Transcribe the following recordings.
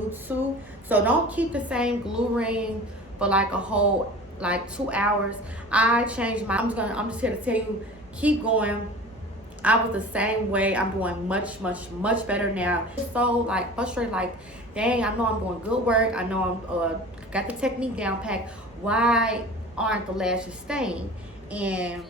new too. So don't keep the same glue ring for like a whole like 2 hours. I changed my, I'm just here to tell you, keep going. I was the same way. I'm doing much better now. So like frustrated, like dang, I know I'm doing good work. I know I'm got the technique down packed. Why aren't the lashes staying? And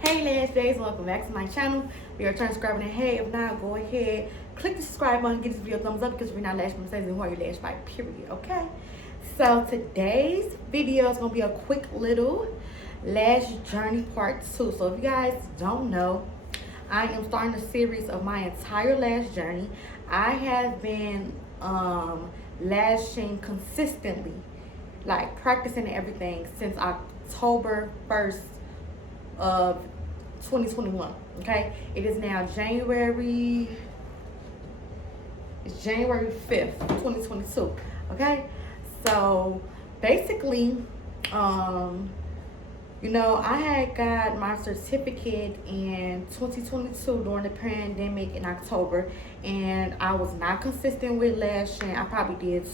hey Lash Days, welcome back to my channel. If you're a return subscriber, and hey, if not, go ahead, click the subscribe button, give this video a thumbs up because we're not lash mistakes and who are you lash by, period, okay? So today's video is gonna be a quick little lash journey part 2. So if you guys don't know, I am starting a series of my entire lash journey. I have been lashing consistently, like practicing everything since October 1st of 2021. Okay, it is now January 5th 2022. Okay, so basically you know, I had got my certificate in 2022 during the pandemic in October, and I was not consistent with lashing. I probably did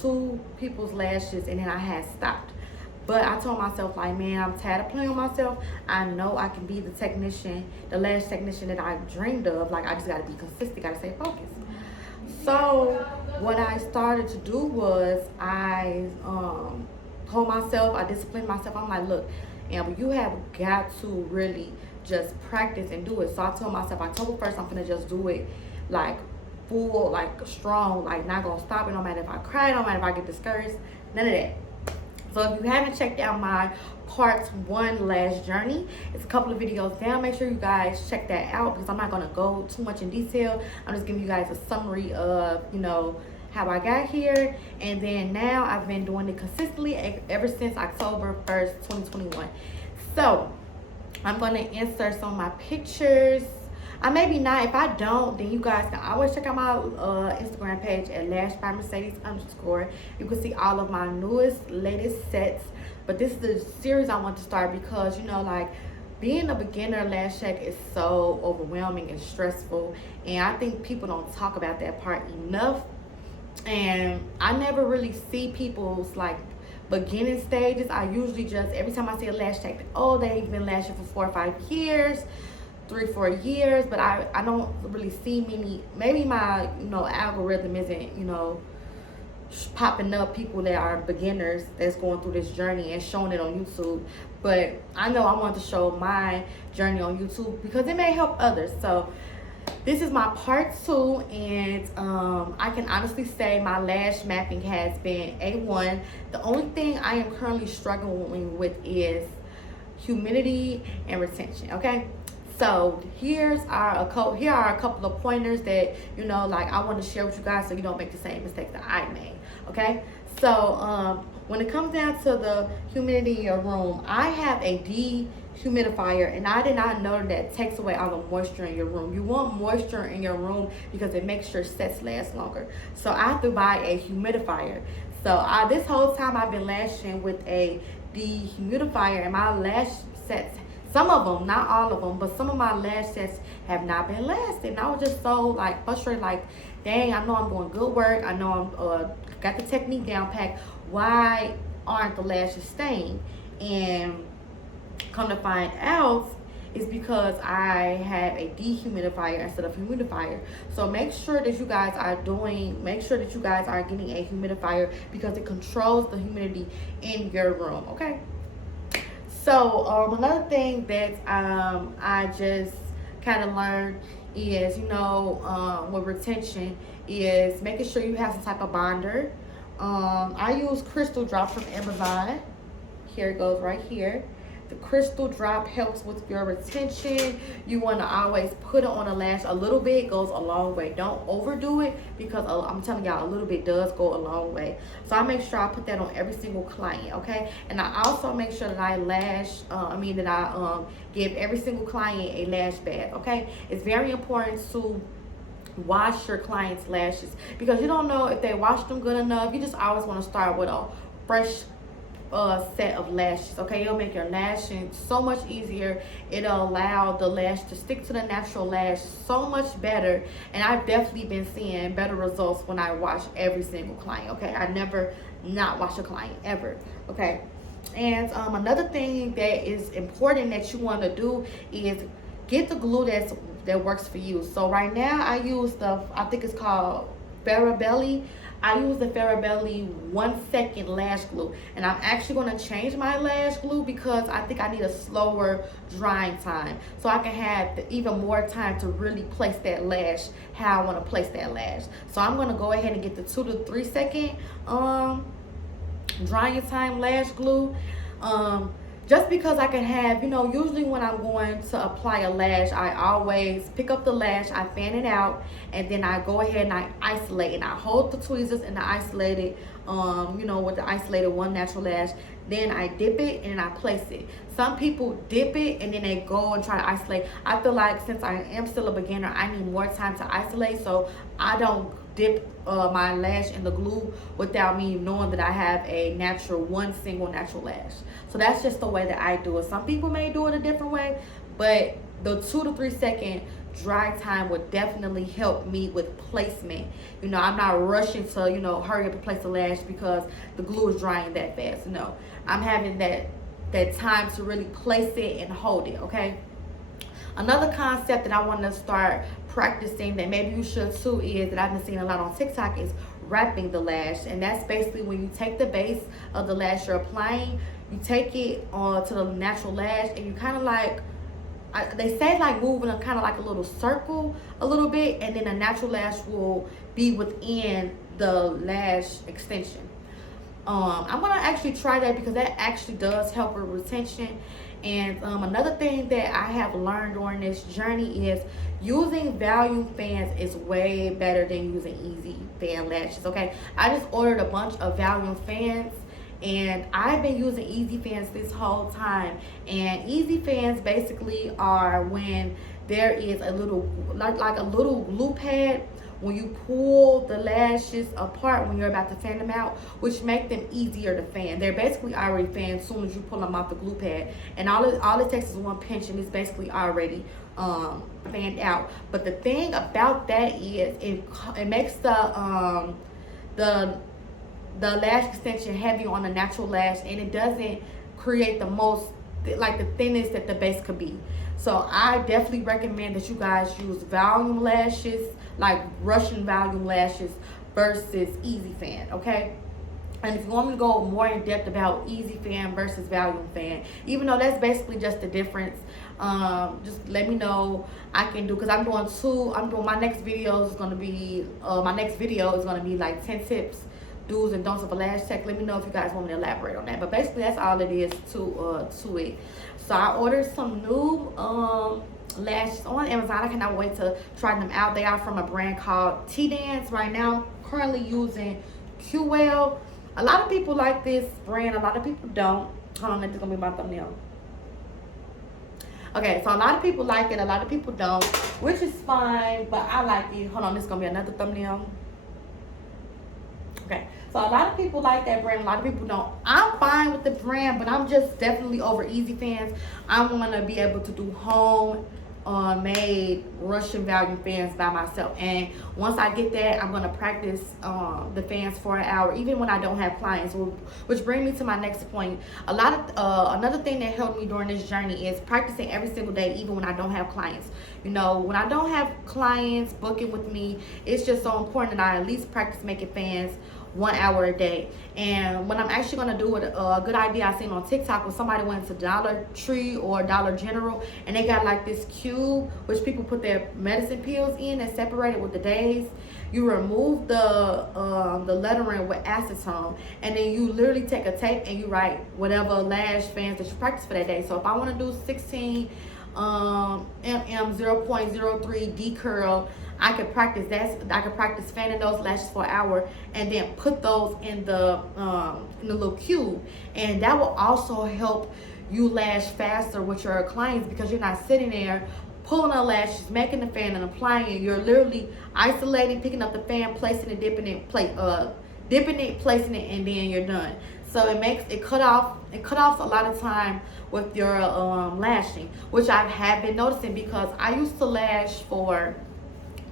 two people's lashes, and then I had stopped. But I told myself, like, man, I'm tired of playing with myself. I know I can be the technician, the lash technician that I dreamed of. Like, I just got to be consistent, got to stay focused. So what I started to do was I told myself, I disciplined myself. I'm like, look, Amber, you have got to really just practice and do it. So I told myself, October 1st, I'm gonna just do it like full, like strong, like not gonna stop it, no matter if I cry, no matter if I get discouraged, none of that. So if you haven't checked out my part 1 lash journey, it's a couple of videos down. Make sure you guys check that out because I'm not gonna go too much in detail. I'm just giving you guys a summary of, you know, how I got here, and then now I've been doing it consistently ever since October 1st 2021. So I'm gonna insert some of my pictures. I maybe not. If I don't, then you guys can always check out my Instagram page at @LashByMercedes_. You can see all of my latest sets. But this is the series I want to start because, you know, like, being a beginner lash tech is so overwhelming and stressful, and I think people don't talk about that part enough. And I never really see people's like beginning stages. I usually just, every time I see a lash tech, oh, they've been lashing for 4 or 5 years, 3-4 years, but I don't really see many. Maybe my, you know, algorithm isn't, you know, popping up people that are beginners that's going through this journey and showing it on YouTube. But I know I want to show my journey on YouTube because it may help others. So this is my part 2, and I can honestly say my lash mapping has been A1. The only thing I am currently struggling with is humidity and retention. Okay, so here are a couple of pointers that, you know, like, I want to share with you guys so you don't make the same mistakes that I made. Okay, so when it comes down to the humidity in your room, I have a dehumidifier, and I did not know that takes away all the moisture in your room. You want moisture in your room because it makes your sets last longer. So I have to buy a humidifier. So this whole time I've been lashing with a dehumidifier, and my lash sets, some of them, not all of them, but some of my lash sets have not been lasting. And I was just so like frustrated, like, dang, I know I'm doing good work. I know I'm got the technique down packed. Why aren't the lashes staying? And come to find out, is because I have a dehumidifier instead of humidifier. So make sure that you guys are getting a humidifier because it controls the humidity in your room. Okay. So another thing that I just kind of learned is, you know, with retention, is making sure you have some type of bonder. I use crystal drops from Amazon. Here it goes right here. The crystal drop helps with your retention. You want to always put it on a lash. A little bit goes a long way. Don't overdo it because I'm telling y'all, a little bit does go a long way. So I make sure I put that on every single client, okay? And I also make sure that I give every single client a lash bath, okay? It's very important to wash your clients' lashes, because you don't know if they washed them good enough. You just always want to start with a fresh set of lashes. Okay, it'll make your lashing so much easier. It'll allow the lash to stick to the natural lash so much better, and I've definitely been seeing better results when I wash every single client. Okay, I never not wash a client ever. Okay, and another thing that is important that you want to do is get the glue that works for you. So right now I use I think it's called Farabelli. I use the Farabelli 1 second lash glue, and I'm actually going to change my lash glue because I think I need a slower drying time, so I can have even more time to really place that lash how I want to place that lash. So I'm going to go ahead and get the 2 to 3 second drying time lash glue, just because I can have, you know, usually when I'm going to apply a lash, I always pick up the lash, I fan it out, and then I go ahead and I isolate, and I hold the tweezers in the isolated, you know, with the isolated 1 natural lash. Then I dip it and then I place it. Some people dip it and then they go and try to isolate. I feel like since I am still a beginner, I need more time to isolate, so I don't dip my lash in the glue without me knowing that I have a one single natural lash. So that's just the way that I do it. Some people may do it a different way, but the 2 to 3 second dry time would definitely help me with placement. You know, I'm not rushing to, you know, hurry up and place the lash because the glue is drying that fast. No, I'm having that time to really place it and hold it. Okay, another concept that I want to start practicing, that maybe you should too, is that I've been seeing a lot on TikTok, is wrapping the lash. And that's basically when you take the base of the lash you're applying, you take it to the natural lash, and you kind of like, they say like moving a kind of like a little circle a little bit, and then the natural lash will be within the lash extension. I'm gonna actually try that because that actually does help with retention. And another thing that I have learned during this journey is using volume fans is way better than using easy fan lashes. Okay, I just ordered a bunch of volume fans, and I've been using easy fans this whole time. And easy fans basically are when there is a little, like a little glue pad when you pull the lashes apart when you're about to fan them out, which make them easier to fan. They're basically already fanned as soon as you pull them off the glue pad, and all it takes is 1 pinch and it's basically already fanned out. But the thing about that is it makes the lash extension heavy on the natural lash, and it doesn't create the most, like the thinnest that the base could be. So I definitely recommend that you guys use volume lashes, like Russian volume lashes versus easy fan. Okay, and if you want me to go more in depth about easy fan versus volume fan, even though that's basically just the difference, just let me know. I can do, because I'm doing my next video is going to be like 10 tips, do's and don'ts of a lash tech. Let me know if you guys want me to elaborate on that. But basically that's all it is to it. So I ordered some new lashes on Amazon. I cannot wait to try them out. They are from a brand called T-Dance. Right now currently using QL. A lot of people like this brand, a lot of people don't. Hold on, this is gonna be my thumbnail. Okay, so a lot of people like it, a lot of people don't, which is fine, but I like it. Hold on, this is gonna be another thumbnail. Okay, so a lot of people like that brand, a lot of people don't. I'm fine with the brand, but I'm just definitely over easy fans. I want to be able to do home made Russian volume fans by myself, and once I get that, I'm going to practice the fans for an hour, even when I don't have clients, which brings me to my next point. Another thing that helped me during this journey is practicing every single day, even when I don't have clients. You know, when I don't have clients booking with me, it's just so important that I at least practice making fans 1 hour a day. And what I'm actually going to do with a good idea I seen on TikTok was somebody went to Dollar Tree or Dollar General, and they got like this cube which people put their medicine pills in and separate it with the days. You remove the lettering with acetone, and then you literally take a tape and you write whatever lash fans that you practice for that day. So if I want to do 16 mm 0.03 D curl, I could practice that. I could practice fanning those lashes for an hour and then put those in the little cube, and that will also help you lash faster with your clients because you're not sitting there pulling the lashes, making the fan, and applying it. You're literally isolating, picking up the fan, placing it, dipping it, dipping it, placing it, and then you're done. So it cut off a lot of time with your lashing, which I have been noticing, because I used to lash for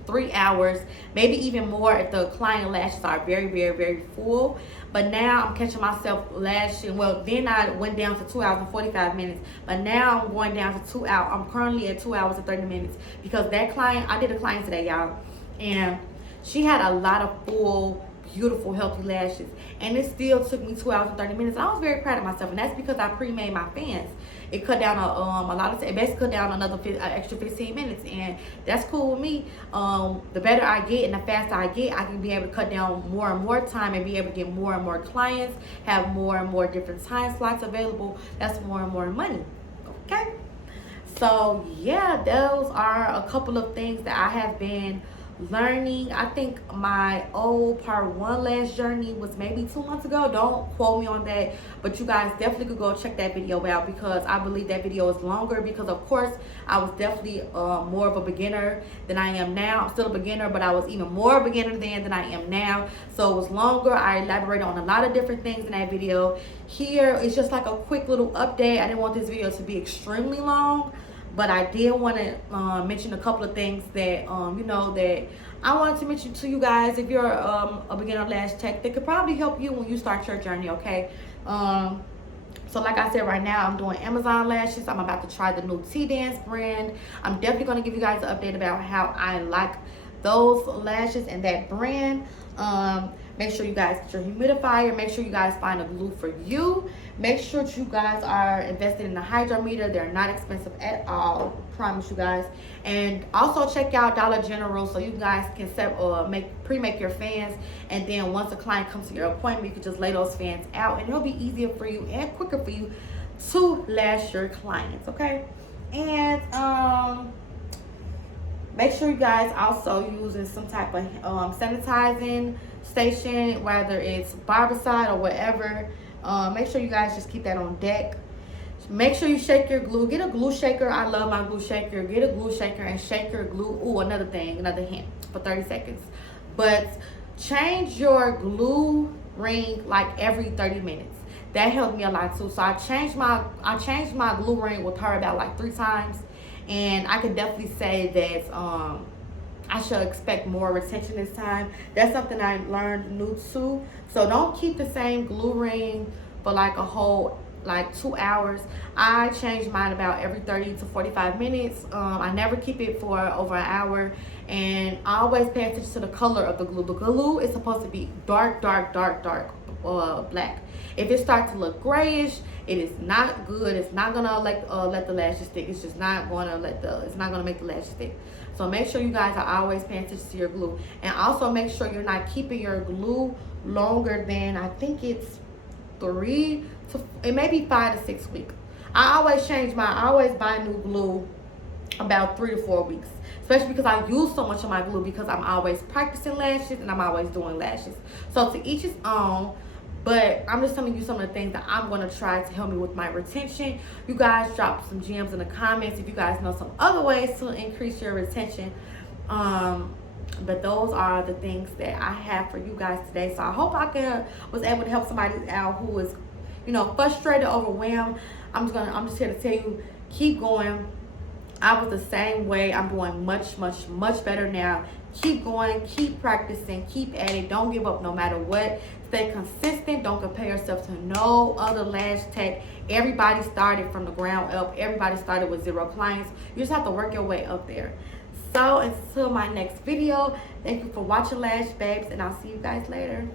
3 hours, maybe even more if the client lashes are very, very, very full. But now I'm catching myself lashing. Well, then I went down to 2 hours and 45 minutes, but now I'm going down to 2 hours. I'm currently at 2 hours and 30 minutes, because that client, I did a client today, y'all, and she had a lot of full, beautiful, healthy lashes, and it still took me 2 hours and 30 minutes. I was very proud of myself, and that's because I pre-made my fans. It cut down a lot of, it basically cut down another extra 15 minutes, and that's cool with me. The better I get and the faster I get, I can be able to cut down more and more time and be able to get more and more clients, have more and more different time slots available. That's more and more money. Okay, so yeah, those are a couple of things that I have been learning. I think my old part 1 lash journey was maybe 2 months ago. Don't quote me on that, but you guys definitely could go check that video out, because I believe that video is longer, because of course I was definitely more of a beginner than I am now. I'm still a beginner, but I was even more a beginner then than I am now, so it was longer. I elaborated on a lot of different things in that video. Here it's just like a quick little update. I didn't want this video to be extremely long, but I did want to mention a couple of things that you know, that I wanted to mention to you guys. If you're a beginner lash tech, that could probably help you when you start your journey. Okay, so like I said, right now I'm doing Amazon lashes. I'm about to try the new T-Dance brand. I'm definitely going to give you guys an update about how I like those lashes and that brand. Make sure you guys get your humidifier. Make sure you guys find a glue for you. Make sure that you guys are invested in the hydrometer. They're not expensive at all, promise you guys. And also check out Dollar General, so you guys can set pre-make your fans, and then once a client comes to your appointment, you can just lay those fans out, and it'll be easier for you and quicker for you to lash your clients. Okay, and make sure you guys also using some type of sanitizing station, whether it's barbicide or whatever. Make sure you guys just keep that on deck. Make sure you shake your glue. Get a glue shaker. I love my glue shaker. Get a glue shaker and shake your glue. Ooh, another thing, another hint, for 30 seconds. But change your glue ring like every 30 minutes. That helped me a lot too. So I changed my glue ring with her about like 3 times, and I could definitely say that I should expect more retention this time. That's something I learned new too. So don't keep the same glue ring for like a whole 2 hours. I change mine about every 30 to 45 minutes. I never keep it for over an hour, and I always pay attention to the color of the glue. The glue is supposed to be dark black. If it starts to look grayish, it is not good. It's not gonna let the lashes stick. It's just not gonna it's not gonna make the lashes stick. So make sure you guys are always paying attention to your glue, and also make sure you're not keeping your glue longer than, I think it's 3 to, it may be 5 to 6 weeks. I always buy new glue about 3 to 4 weeks, especially because I use so much of my glue, because I'm always practicing lashes and I'm always doing lashes. So to each his own, but I'm just telling you some of the things that I'm going to try to help me with my retention. You guys drop some gems in the comments if you guys know some other ways to increase your retention. But those are the things that I have for you guys today. So I hope I was able to help somebody out who is, you know, frustrated, overwhelmed. I'm just here to tell you, keep going. I was the same way. I'm doing much better now. Keep going, keep practicing, keep at it. Don't give up no matter what. Stay consistent. Don't compare yourself to no other lash tech. Everybody started from the ground up. Everybody started with 0 clients. You just have to work your way up there. So until my next video, thank you for watching, Lash Babes, and I'll see you guys later.